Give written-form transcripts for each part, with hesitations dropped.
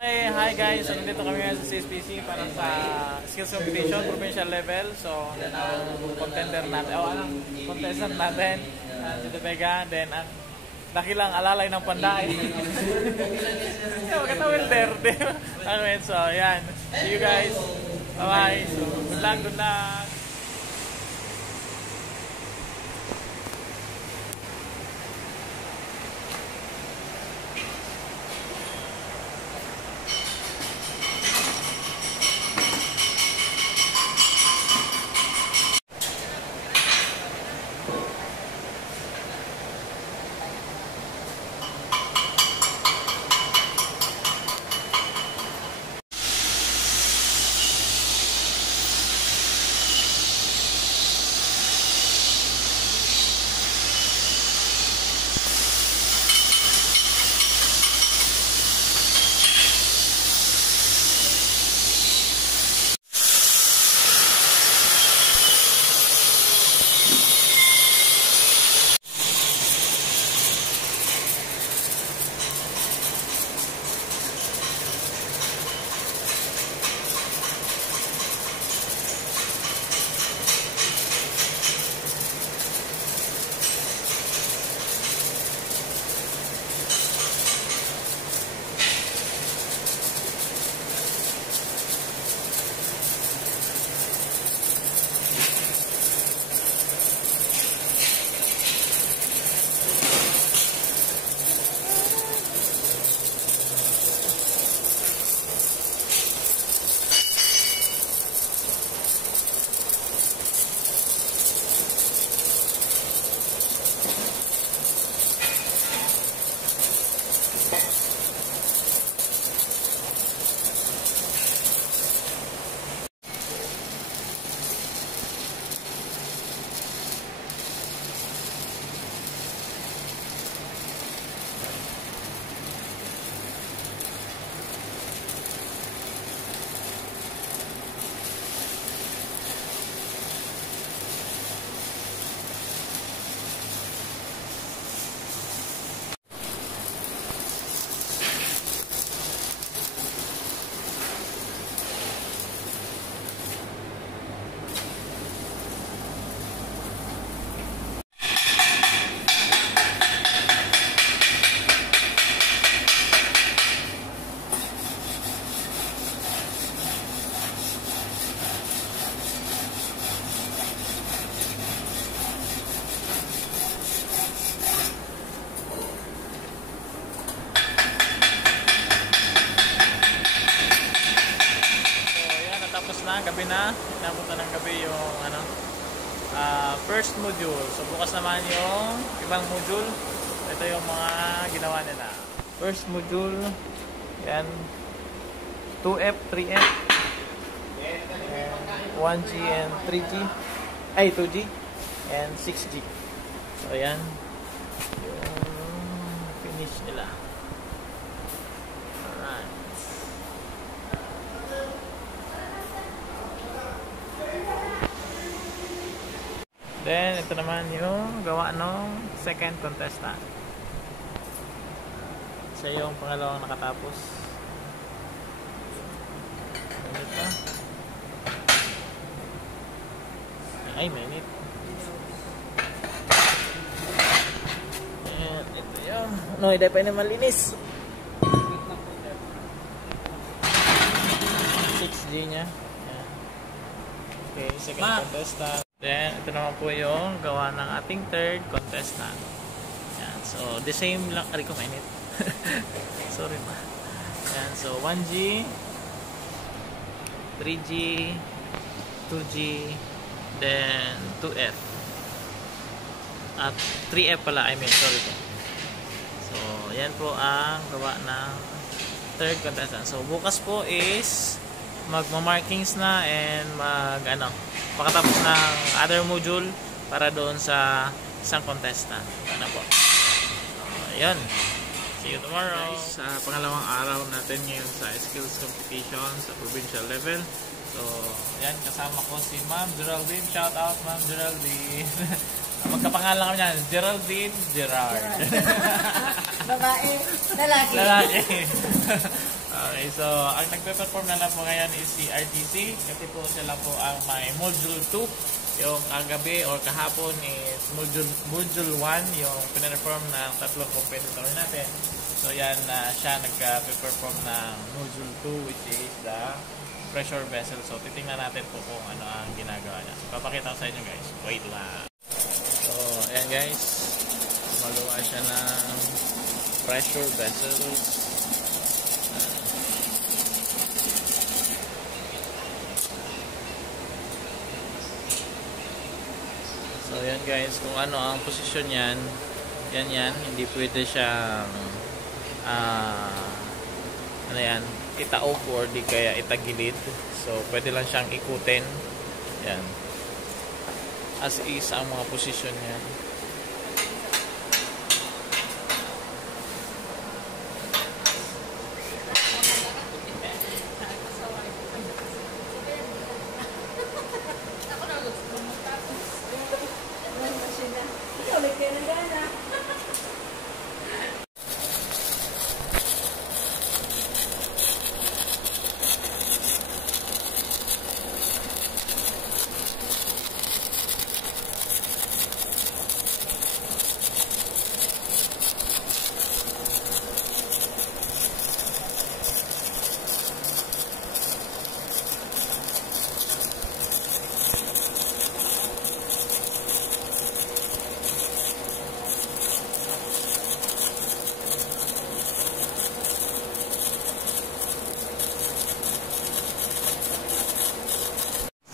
Hey, hi guys! So, nandito kami ngayon sa CSPC para sa skills competition, provincial level. So, ang contender natin, anong contestant natin, si De Vega. Then, ang dakilang alalay ng panday. Magkata welder, di ba? So, yan. See you guys. Bye-bye. So, good luck, good luck. Gabi na, inapunta ng gabi yung first module. So bukas naman yung ibang module. Ito yung mga ginawa nila. First module, yan, 2F, 3F, 1G and 3G, ay 2G and 6G. So yan yung finish nila. Then, ito naman yung gawa ng second contestant. Siya yung pangalawang nakatapos. Ito. Ay, mainit. And ito yung... No, hindi pa yun malinis. 6G nya. Okay, second contestant. Then, ito naman po yung gawa ng ating third contestant. Yan. So, the same lang. Ari ko mainit. Sorry pa. Yan. So, 1G, 3G, 2G, then 2F. At 3F pala. I mean, sorry po. So, yan po ang gawa ng third contestant. So, bukas po is magma-markings na and makatapos ng other module para doon sa isang contestant. Ano po? Ayan. See you tomorrow. Sa pangalawang araw natin ngayon sa skills competition sa provincial level. So, yan. Kasama ko si Ma'am Geraldine. Shout out, Ma'am Geraldine. Magkapangalan kami yan. Geraldine Gerard. Babae. Lalaki. Lalaki. Okay, so ang nagpe-perform na lang po ngayon is si RTC kasi po sila po ang may Module 2. Yung kagabi or kahapon is Module 1 yung pinarefform ng tatlong competitor natin. So yan, siya nagpe-perform ng Module 2 which is the pressure vessel. So titingnan natin po kung ano ang ginagawa niya. So papakita ko sa inyo guys. Wait lang. So ayan guys, magawa siya ng pressure vessels. So yan guys, kung ano ang posisyon yan, yan, hindi pwede siyang ano yan, itaob or di kaya itagilid. So pwede lang siyang ikutin. Yan. As is ang mga posisyon niya.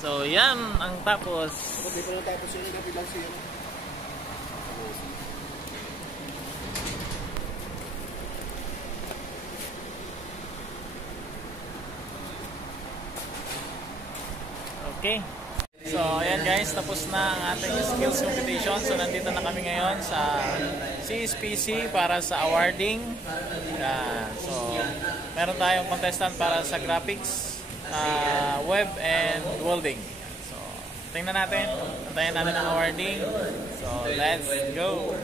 So yan ang tapos. Hindi pa lang tapos yun, gabi lang siya. Okay. So ayan guys, tapos na ang ating skills competition. So nandito na kami ngayon sa CSPC para sa awarding. So meron tayong contestant para sa graphics, web and welding. So tingnan natin, antayin natin ang awarding. So let's go.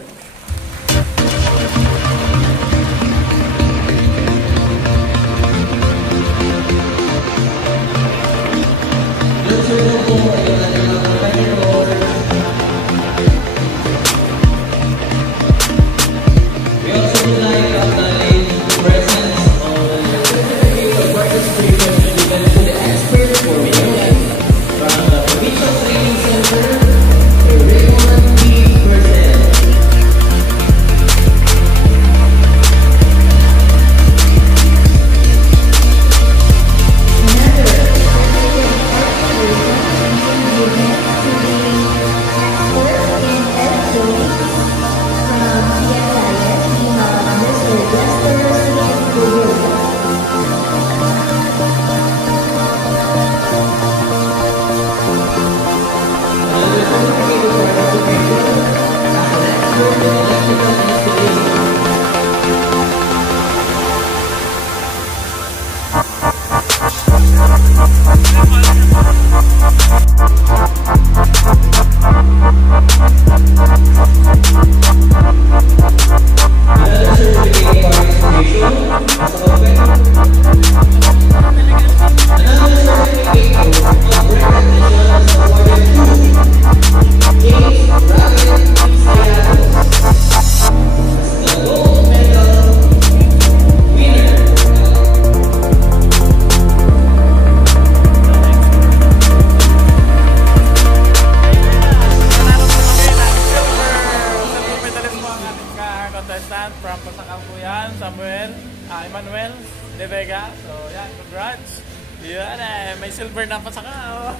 Contestant from Pasakangkuyan, Emmanuel De Vega. So yan, congrats. Yan may silver na Pasaka.